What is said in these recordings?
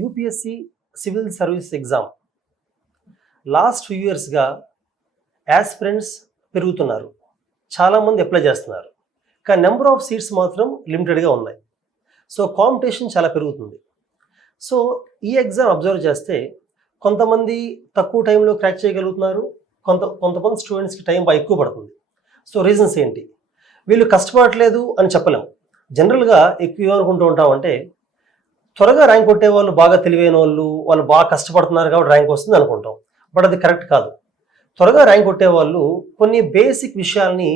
UPSC civil service exam last few ఇయర్స్గా aspirants పెరుగుతున్నారు, చాలామంది అప్లై చేస్తున్నారు. కానీ నెంబర్ ఆఫ్ సీట్స్ మాత్రం లిమిటెడ్గా ఉన్నాయి. సో కాంపిటీషన్ చాలా పెరుగుతుంది. సో ఈ ఎగ్జామ్ అబ్జర్వ్ చేస్తే కొంతమంది తక్కువ టైంలో క్రాక్ చేయగలుగుతున్నారు, కొంతమంది స్టూడెంట్స్కి టైం బాగా ఎక్కువ పడుతుంది. సో రీజన్స్ ఏంటి? వీళ్ళు కష్టపడట్లేదు అని చెప్పలేము. జనరల్గా ఎక్కువ ఏమనుకుంటూ ఉంటామంటే త్వరగా ర్యాంక్ కొట్టే వాళ్ళు బాగా తెలివైన వాళ్ళు బాగా కష్టపడుతున్నారు కాబట్టి ర్యాంక్ వస్తుంది అనుకుంటాం. బట్ అది కరెక్ట్ కాదు. త్వరగా ర్యాంక్ కొట్టే వాళ్ళు కొన్ని బేసిక్ విషయాల్ని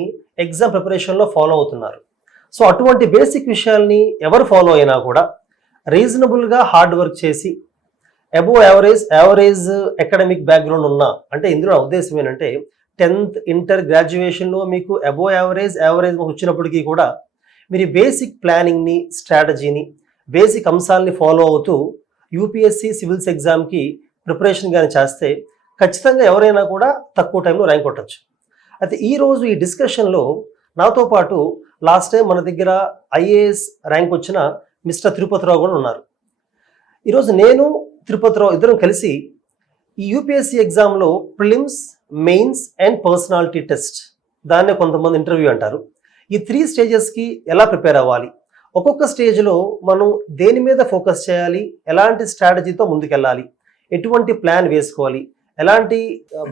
ఎగ్జామ్ ప్రిపరేషన్లో ఫాలో అవుతున్నారు. సో అటువంటి బేసిక్ విషయాల్ని ఎవరు ఫాలో అయినా కూడా రీజనబుల్గా హార్డ్ వర్క్ చేసి అబోవ్ యావరేజ్ అకాడమిక్ బ్యాక్గ్రౌండ్ ఉన్నా, అంటే ఇందులో ఉద్దేశం ఏంటంటే 10th ఇంటర్ గ్రాడ్యుయేషన్లో మీకు అబోవ్ యావరేజ్ వచ్చినప్పటికీ కూడా మీరు బేసిక్ ప్లానింగ్ని, స్ట్రాటజీని, బేసిక్ అంశాలని ఫాలో అవుతూ యూపీఎస్సి సివిల్స్ ఎగ్జామ్కి ప్రిపరేషన్ కానీ చేస్తే ఖచ్చితంగా ఎవరైనా కూడా తక్కువ టైంలో ర్యాంక్ కొట్టచ్చు. అయితే ఈరోజు ఈ డిస్కషన్లో నాతో పాటు లాస్ట్ టైం మన దగ్గర ఐఏఎస్ ర్యాంక్ వచ్చిన మిస్టర్ తిరుపతిరావు కూడా ఉన్నారు. ఈరోజు నేను తిరుపతిరావు ఇద్దరం కలిసి ఈ యూపీఎస్సి ఎగ్జామ్లో prelims, mains and personality test, దాన్నే కొంతమంది ఇంటర్వ్యూ అంటారు, ఈ 3 స్టేజెస్కి ఎలా ప్రిపేర్ అవ్వాలి, ఒక్కొక్క స్టేజ్లో మనం దేని మీద ఫోకస్ చేయాలి, ఎలాంటి స్ట్రాటజీతో ముందుకెళ్ళాలి, ఎటువంటి ప్లాన్ వేసుకోవాలి, ఎలాంటి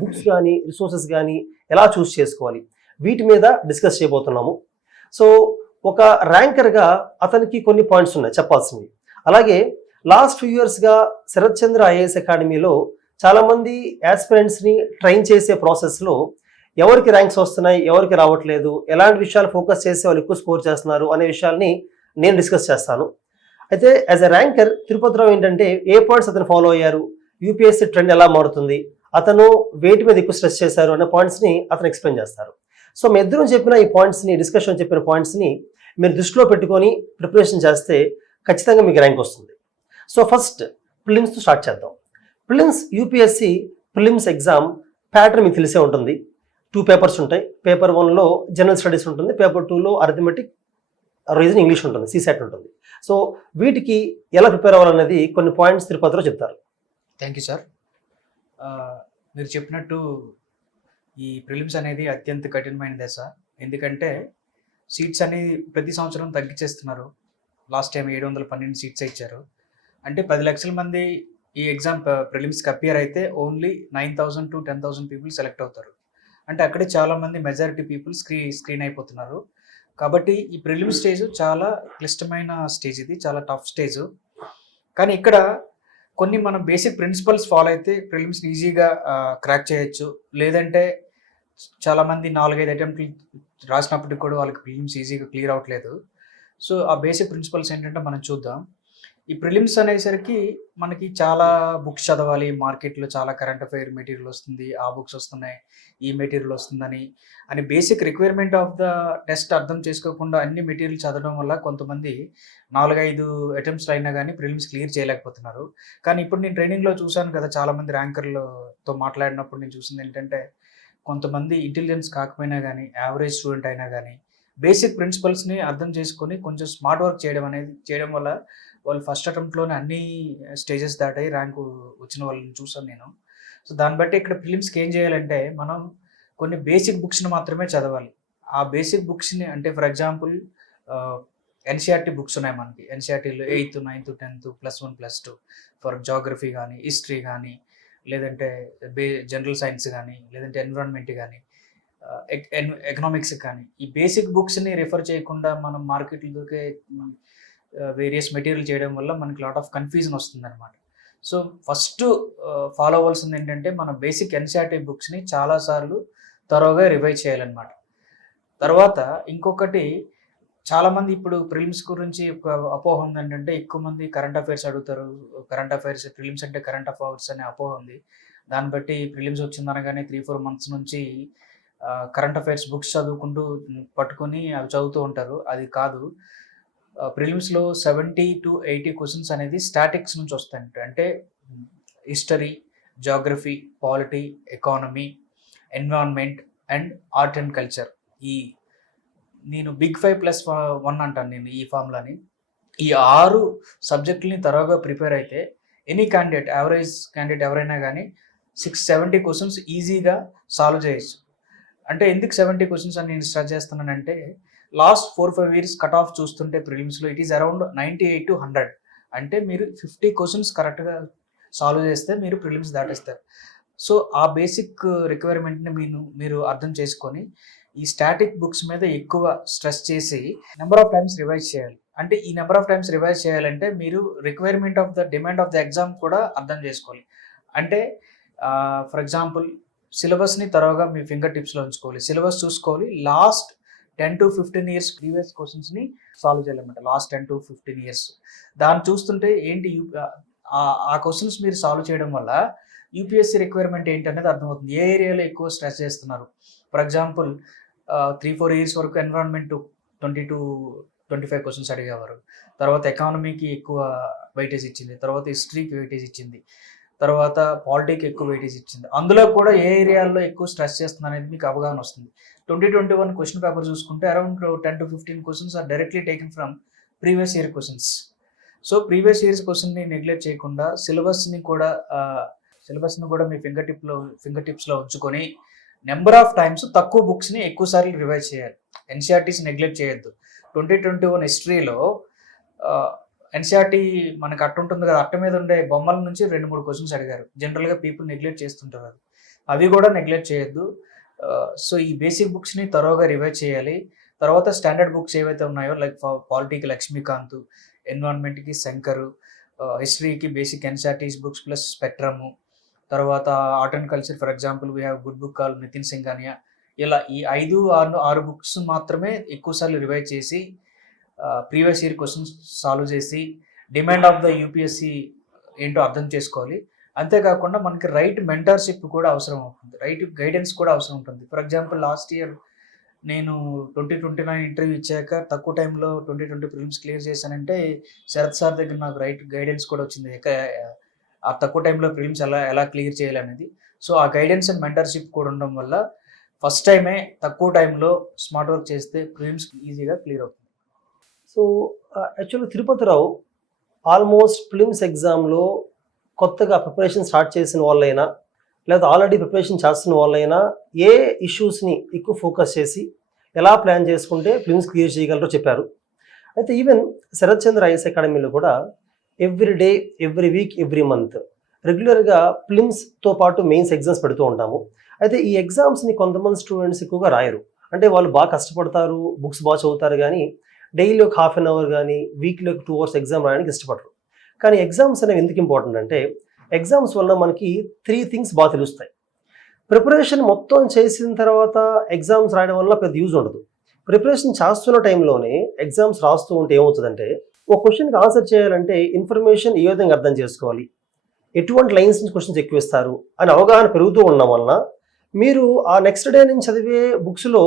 బుక్స్ కానీ రిసోర్సెస్ కానీ ఎలా చూస్ చేసుకోవాలి, వీటి మీద డిస్కస్ చేయబోతున్నాము. సో ఒక ర్యాంకర్గా అతనికి కొన్ని పాయింట్స్ ఉన్నాయి చెప్పాల్సింది. అలాగే లాస్ట్ ఫ్యూ ఇయర్స్గా శరత్ చంద్ర ఐఏఎస్ అకాడమీలో చాలామంది యాస్పిరెంట్స్ని ట్రైన్ చేసే ప్రాసెస్లో ఎవరికి ర్యాంక్స్ వస్తున్నాయి, ఎవరికి రావట్లేదు, ఎలాంటి విషయాలు ఫోకస్ చేసి వాళ్ళు ఎక్కువ స్కోర్ చేస్తున్నారు అనే విషయాల్ని నేను డిస్కస్ చేస్తాను. అయితే యాజ్ ఎ ర్యాంకర్ తిరుపతిరావు ఏంటంటే ఏ పాయింట్స్ అతను ఫాలో అయ్యారు, యూపీఎస్సీ ట్రెండ్ ఎలా మారుతుంది, అతను వేటి మీద ఎక్కువ స్ట్రెస్ చేశారు అనే పాయింట్స్ని అతను ఎక్స్ప్లెయిన్ చేస్తారు. సో మీ ఇద్దరం చెప్పిన ఈ పాయింట్స్ని, డిస్కషన్ చెప్పిన పాయింట్స్ని మీరు దృష్టిలో పెట్టుకొని ప్రిపరేషన్ చేస్తే ఖచ్చితంగా మీకు ర్యాంక్ వస్తుంది. సో ఫస్ట్ ప్రిలిమ్స్తో స్టార్ట్ చేద్దాం. Prelims UPSC prelims exam pattern మీకు తెలిసే ఉంటుంది. 2 పేపర్స్ ఉంటాయి. పేపర్ 1లో జనరల్ స్టడీస్ ఉంటుంది, పేపర్ 2లో అరిథమెటిక్, రీజనింగ్, ఇంగ్లీష్ ఉంటుంది, సీసెట్ ఉంటుంది. సో వీటికి ఎలా ప్రిపేర్ అవ్వాలనేది కొన్ని పాయింట్స్ తిరుపతిలో చెప్తారు. Thank you sir. మీరు చెప్పినట్టు ఈ ప్రిలిమ్స్ అనేది అత్యంత కఠినమైన దశ. ఎందుకంటే సీట్స్ అనేది ప్రతి సంవత్సరం తగ్గించేస్తున్నారు. లాస్ట్ టైం 712 సీట్స్ ఇచ్చారు. అంటే 10 లక్షల మంది ఈ ఎగ్జామ్ ప్రిలిమ్స్కి అపియర్ అయితే ఓన్లీ 9,000 to 10,000 పీపుల్ సెలెక్ట్ అవుతారు. అంటే అక్కడే చాలామంది మెజారిటీ పీపుల్ స్క్రీన్ అయిపోతున్నారు. కాబట్టి ఈ ప్రిలిమ్స్ స్టేజ్ చాలా క్లిష్టమైన స్టేజ్, ఇది చాలా టఫ్ స్టేజ్. కానీ ఇక్కడ కొన్ని మనం బేసిక్ ప్రిన్సిపల్స్ ఫాలో అయితే ప్రిలిమ్స్ని ఈజీగా క్రాక్ చేయొచ్చు. లేదంటే చాలామంది 4-5 అటెంప్ట్లు రాసినప్పటికి కూడా వాళ్ళకి ప్రిలిమ్స్ ఈజీగా క్లియర్ అవ్వట్లేదు. సో ఆ బేసిక్ ప్రిన్సిపల్స్ ఏంటంటే మనం చూద్దాం. ఈ ప్రిలిమ్స్ అనేసరికి మనకి చాలా బుక్స్ చదవాలి, మార్కెట్లో చాలా కరెంట్ అఫైర్ మెటీరియల్ వస్తుంది, ఆ బుక్స్ వస్తున్నాయి, ఈ మెటీరియల్ వస్తుందని basic requirement of the test అర్థం చేసుకోకుండా అన్ని మెటీరియల్ చదవడం వల్ల కొంతమంది 4-5 అటెంప్ట్స్ అయినా కానీ ప్రిలిమ్స్ క్లియర్ చేయలేకపోతున్నారు. కానీ ఇప్పుడు నేను ట్రైనింగ్లో చూశాను కదా, చాలామంది ర్యాంకర్లతో మాట్లాడినప్పుడు నేను చూసింది ఏంటంటే కొంతమంది ఇంటెలిజెన్స్ కాకపోయినా కానీ, యావరేజ్ స్టూడెంట్ అయినా కానీ బేసిక్ ప్రిన్సిపల్స్ని అర్థం చేసుకొని కొంచెం స్మార్ట్ వర్క్ చేయడం వల్ల వాళ్ళు ఫస్ట్ అటెంప్ట్లోనే అన్ని స్టేజెస్ దాటి ర్యాంకు వచ్చిన వాళ్ళని చూసాను నేను. సో దాన్ని బట్టి ఇక్కడ ప్రిలిమ్స్కి ఏం చేయాలంటే మనం కొన్ని బేసిక్ బుక్స్ని మాత్రమే చదవాలి. ఆ బేసిక్ బుక్స్ని అంటే ఫర్ ఎగ్జాంపుల్ ఎన్సీఆర్టీ బుక్స్ ఉన్నాయి మనకి. ఎన్సీఆర్టీలో 8th, 9th, 10th, +1, +2 for geography కానీ, హిస్టరీ కానీ, లేదంటే జనరల్ సైన్స్ కానీ, లేదంటే ఎన్విరాన్మెంట్ కానీ, ఎకనామిక్స్ కానీ, ఈ బేసిక్ బుక్స్ని రిఫర్ చేయకుండా మనం మార్కెట్లో దొరికే వేరియస్ మెటీరియల్ చేయడం వల్ల మనకి లాట్ ఆఫ్ కన్ఫ్యూజన్ వస్తుంది అనమాట. సో ఫస్ట్ ఫాలో అవ్వాల్సింది ఏంటంటే మన బేసిక్ ఎన్సీఆర్టీ బుక్స్ని చాలాసార్లు త్వరగా రివైజ్ చేయాలన్నమాట. తర్వాత ఇంకొకటి, చాలామంది ఇప్పుడు ప్రిలిమ్స్ గురించి ఒక అపోహ ఉంది ఏంటంటే ఎక్కువ మంది కరెంట్ అఫైర్స్ అడుగుతారు. కరెంట్ అఫైర్స్ ప్రిలిమ్స్ అంటే కరెంట్ అఫైర్స్ అనే అపోహ ఉంది. దాన్ని బట్టి ప్రిలిమ్స్ వచ్చిందనగానే 3-4 months నుంచి కరెంట్ అఫైర్స్ బుక్స్ చదువుకుంటూ పట్టుకొని అవి చదువుతూ ఉంటారు. అది కాదు. ప్రిలిమ్స్లో 70 to 80 క్వశ్చన్స్ అనేది స్టాటిక్స్ నుంచి వస్తాయి. అంటే history, geography, polity, economy, environment and art and culture. నేను బిగ్ 5+1 అంటాను నేను ఈ ఫార్ములాని. ఈ 6 సబ్జెక్టులని త్వరగా ప్రిపేర్ అయితే ఎనీ క్యాండిడేట్, యావరేజ్ క్యాండిడేట్ ఎవరైనా కానీ 670 క్వశ్చన్స్ ఈజీగా సాల్వ్ చేయొచ్చు. అంటే ఎందుకు 70 క్వశ్చన్స్ అని నేను స్టార్ట్ చేస్తున్నానంటే, లాస్ట్ 4-5 ఇయర్స్ కట్ ఆఫ్ చూస్తుంటే ప్రిలిమ్స్లో ఇట్ ఈస్ అరౌండ్ 98 to 100. అంటే మీరు 50 క్వశ్చన్స్ కరెక్ట్గా సాల్వ్ చేస్తే మీరు ప్రిలిమ్స్ దాటేస్తారు. సో ఆ బేసిక్ రిక్వైర్మెంట్ని మీరు అర్థం చేసుకొని ఈ స్టాటిక్ బుక్స్ మీద ఎక్కువ స్ట్రెస్ చేసి నెంబర్ ఆఫ్ టైమ్స్ రివైజ్ చేయాలి. అంటే ఈ నెంబర్ ఆఫ్ టైమ్స్ రివైజ్ చేయాలంటే మీరు requirement of the demand of the exam కూడా అర్థం చేసుకోవాలి. అంటే ఫర్ ఎగ్జాంపుల్ సిలబస్ని తరోగా మీ ఫింగర్ టిప్స్లో ఉంచుకోవాలి. సిలబస్ చూసుకోవాలి. లాస్ట్ 10 to 15 ఇయర్స్ ప్రీవియస్ క్వశ్చన్స్ని సాల్వ్ చేయాలన్నమాట. లాస్ట్ 10 to 15 ఇయర్స్ దాన్ని చూస్తుంటే ఏంటి ఆ క్వశ్చన్స్ మీరు సాల్వ్ చేయడం వల్ల యూపీఎస్సీ రిక్వైర్మెంట్ ఏంటి అనేది అర్థమవుతుంది. ఏ ఏరియాలో ఎక్కువ స్ట్రెస్ చేస్తున్నారు. ఫర్ ఎగ్జాంపుల్ 3-4 ఇయర్స్ వరకు ఎన్విరాన్మెంట్ 20 to 25 క్వశ్చన్స్ అడిగేవారు. తర్వాత ఎకానమీకి ఎక్కువ వెయిటేజ్ ఇచ్చింది, తర్వాత హిస్టరీకి వెయిటేజ్ ఇచ్చింది, తర్వాత పాలిటీకి ఎక్కువ వెయిటేజ్ ఇచ్చింది. అందులో కూడా ఏ ఏరియాల్లో ఎక్కువ స్ట్రెస్ చేస్తుంది అనేది మీకు అవగాహన వస్తుంది. 2021 క్వశ్చన్ పేపర్ చూసుకుంటే around 10 to 15 questions are directly taken from previous year questions. So previous years క్వశ్చన్ని నెగ్లెక్ట్ చేయకుండా సిలబస్ని కూడా మీ ఫింగర్ టిప్స్లో ఉంచుకొని నెంబర్ ఆఫ్ టైమ్స్ తక్కువ బుక్స్ని ఎక్కువ సార్లు రివైజ్ చేయాలి. ఎన్సీఆర్టీస్ నెగ్లెక్ట్ చేయొద్దు. 2021 హిస్టరీలో ఎన్సీఆర్టీ మనకు అట్ట ఉంటుంది కదా, అట్ట మీద ఉండే బొమ్మల నుంచి 2-3 క్వశ్చన్స్ అడిగారు. జనరల్గా పీపుల్ నెగ్లెక్ట్ చేస్తుంటారు, అవి కూడా నెగ్లెక్ట్ చేయొద్దు. సో ఈ బేసిక్ బుక్స్ని తరోగా రివైజ్ చేయాలి. తర్వాత స్టాండర్డ్ బుక్స్ ఏవైతే ఉన్నాయో లైక్ పాలిటీకి లక్ష్మీకాంత్, ఎన్విరాన్మెంట్కి శంకరు, హిస్టరీకి basic NCERTs books plus Spectrum, తర్వాత art and culture for example we have good book call Nitin Singhania. ఇలా ఈ 5-6 బుక్స్ మాత్రమే ఎక్కువసార్లు రివైజ్ చేసి ప్రీవియస్ ఇయర్ క్వశ్చన్స్ సాల్వ్ చేసి డిమాండ్ ఆఫ్ ద యూపీఎస్సీ ఏంటో అర్థం చేసుకోవాలి. అంతేకాకుండా మనకి రైట్ మెంటర్షిప్ కూడా అవసరం అవుతుంది, రైట్ గైడెన్స్ కూడా అవసరం ఉంటుంది. ఫర్ ఎగ్జాంపుల్ లాస్ట్ ఇయర్ నేను 2029 ఇంటర్వ్యూ ఇచ్చాక తక్కువ టైంలో 2020 ప్రిలిమ్స్ క్లియర్ చేశానంటే శరత్ సార్ దగ్గర నాకు రైట్ గైడెన్స్ కూడా వచ్చింది, ఆ తక్కువ టైంలో ప్రిలిమ్స్ ఎలా క్లియర్ చేయాలనేది. సో ఆ గైడెన్స్ అండ్ మెంటర్షిప్ కూడా ఉండడం వల్ల ఫస్ట్ టైమే తక్కువ టైంలో స్మార్ట్ వర్క్ చేస్తే ప్రిలిమ్స్ ఈజీగా క్లియర్ అవుతుంది. సో యాక్చువల్గా తిరుపతిరావు ఆల్మోస్ట్ ప్రిలిమ్స్ ఎగ్జామ్లో కొత్తగా ప్రిపరేషన్ స్టార్ట్ చేసిన వాళ్ళైనా లేదా ఆల్రెడీ ప్రిపరేషన్ చేస్తున్న వాళ్ళైనా ఏ ఇష్యూస్ని ఎక్కువ ఫోకస్ చేసి ఎలా ప్లాన్ చేసుకుంటే ప్రిలిమ్స్ క్లియర్ చేయగలరో చెప్పారు. అయితే ఈవెన్ శరత్ చంద్ర ఐఏఎస్ అకాడమీలో కూడా every day, every week, every month రెగ్యులర్గా ప్రిలిమ్స్తో పాటు మెయిన్స్ ఎగ్జామ్స్ పెడుతూ ఉంటాము. అయితే ఈ ఎగ్జామ్స్ని కొంతమంది స్టూడెంట్స్ ఎక్కువగా రాయరు. అంటే వాళ్ళు బాగా కష్టపడతారు, బుక్స్ బాగా చదువుతారు, కానీ డైలీ ఒక ½ an hour కానీ వీక్లీ ఒక 2 hours ఎగ్జామ్ రాయడానికి ఇష్టపడరు. కానీ ఎగ్జామ్స్ అనేవి ఎందుకు ఇంపార్టెంట్ అంటే ఎగ్జామ్స్ వల్ల మనకి 3 things బాగా తెలుస్తాయి. ప్రిపరేషన్ మొత్తం చేసిన తర్వాత ఎగ్జామ్స్ రాయడం వల్ల పెద్ద యూజ్ ఉండదు. ప్రిపరేషన్ చేస్తున్న టైంలోనే ఎగ్జామ్స్ రాస్తూ ఉంటే ఏమవుతుందంటే ఒక క్వశ్చన్కి ఆన్సర్ చేయాలంటే ఇన్ఫర్మేషన్ ఏ విధంగా అర్థం చేసుకోవాలి, ఎటువంటి లైన్స్ నుంచి క్వశ్చన్స్ ఎక్కువ ఇస్తారు అని అవగాహన పెరుగుతూ ఉండడం వలన మీరు ఆ నెక్స్ట్ డే నుంచి చదివే బుక్స్లో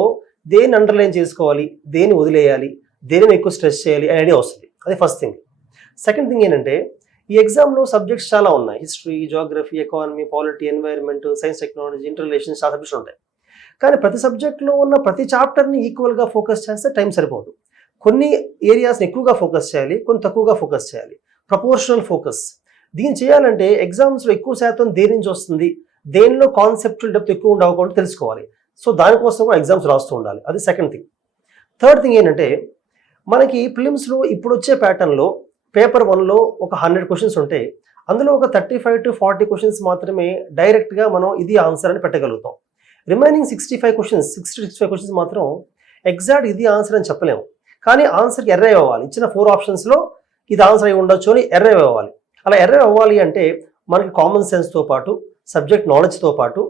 దేన్ని అండర్లైన్ చేసుకోవాలి, దేన్ని వదిలేయాలి, దేని ఎక్కువ స్ట్రెస్ చేయాలి అనే ఐడియా వస్తుంది. అది ఫస్ట్ థింగ్. సెకండ్ థింగ్ ఏంటంటే ఈ ఎగ్జామ్లో సబ్జెక్ట్స్ చాలా ఉన్నాయి. History, Geography, economy, polity, environment, science, technology, inter relations, చాలా సబ్జెక్ట్స్ ఉంటాయి. కానీ ప్రతి సబ్జెక్ట్లో ఉన్న ప్రతి చాప్టర్ని ఈక్వల్గా ఫోకస్ చేస్తే టైం సరిపోదు. కొన్ని ఏరియాస్ని ఎక్కువగా ఫోకస్ చేయాలి, కొన్ని తక్కువగా ఫోకస్ చేయాలి. Proportional focus. దీన్ని చేయాలంటే ఎగ్జామ్స్లో ఎక్కువ శాతం దేని నుంచి వస్తుంది, దేనిలో కాన్సెప్చువల్ డెప్త్ ఎక్కువ ఉండకుండా తెలుసుకోవాలి. సో దానికోసం కూడా ఎగ్జామ్స్ రాస్తూ ఉండాలి. అది సెకండ్ థింగ్. థర్డ్ థింగ్ ఏంటంటే మనకి ప్రిలిమ్స్లో ఇప్పుడు వచ్చే ప్యాటర్న్లో పేపర్ 1లో ఒక 100 క్వశ్చన్స్ ఉంటే అందులో ఒక 35 to 40 క్వశ్చన్స్ మాత్రమే డైరెక్ట్గా మనం ఇది ఆన్సర్ అని పెట్టగలుగుతాం. రిమైనింగ్ 65 క్వశ్చన్స్ మాత్రం ఎగ్జాక్ట్ ఇది ఆన్సర్ అని చెప్పలేము. కానీ ఆన్సర్కి ఎర్రై అవ్వాలి. ఇచ్చిన 4 ఆప్షన్స్లో ఇది ఆన్సర్ అయి ఉండొచ్చు అని ఎర్రై అవ్వాలి. అలా ఎర్రై అవ్వాలి అంటే మనకి కామన్ సెన్స్తో పాటు సబ్జెక్ట్ నాలెడ్జ్తో పాటు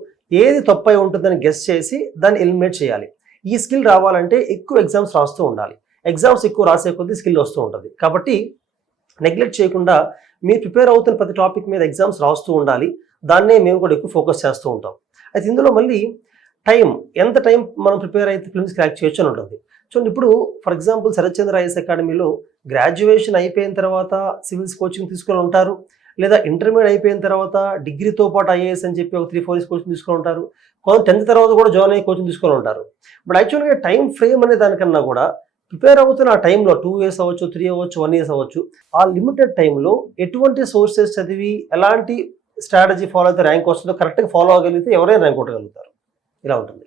ఏది తప్పై ఉంటుందని గెస్ చేసి దాన్ని ఎలిమినేట్ చేయాలి. ఈ స్కిల్ రావాలంటే ఎక్కువ ఎగ్జామ్స్ రాస్తూ ఉండాలి. ఎగ్జామ్స్ ఎక్కువ రాసే కొద్దీ స్కిల్ వస్తూ ఉంటుంది. కాబట్టి నెగ్లెక్ట్ చేయకుండా మీరు ప్రిపేర్ అవుతున్న ప్రతి టాపిక్ మీద ఎగ్జామ్స్ రాస్తూ ఉండాలి. దాన్నే మేము కూడా ఎక్కువ ఫోకస్ చేస్తూ ఉంటాం. అయితే ఇందులో మళ్ళీ ఎంత టైం మనం ప్రిపేర్ అయితే ఫిల్మ్స్ క్రాక్ చేయొచ్చు అని ఉంటుంది. చూడండి, ఇప్పుడు for example Sharath Chandra IAS అకాడమీలో గ్రాడ్యుయేషన్ అయిపోయిన తర్వాత సివిల్స్ కోచింగ్ తీసుకొని ఉంటారు, లేదా ఇంటర్మీడియట్ అయిపోయిన తర్వాత డిగ్రీతో పాటు ఐఏఎస్ అని చెప్పి ఒక 3-4 ఇయర్స్ కోచింగ్ తీసుకొని ఉంటారు. కొంత 10th తర్వాత కూడా జాయిన్ అయ్యి కోచింగ్ తీసుకొని ఉంటారు. బట్ యాక్చువల్గా టైం ఫ్రేమ్ అనే దానికన్నా కూడా ప్రిపేర్ అవుతున్న ఆ టైంలో 2 ఇయర్స్ అవ్వచ్చు, 3 అవ్వచ్చు, 1 ఇయర్స్ అవ్వచ్చు, ఆ లిమిటెడ్ టైంలో ఎటువంటి సోర్సెస్ చదివి ఎలాంటి స్ట్రాటజీ ఫాలో అయితే ర్యాంక్ వస్తుందో కరెక్ట్గా ఫాలో అవ్వగలిగితే ఎవరైనా ర్యాంక్ కొట్టగలుగుతారు. ఇలా ఉంటుంది.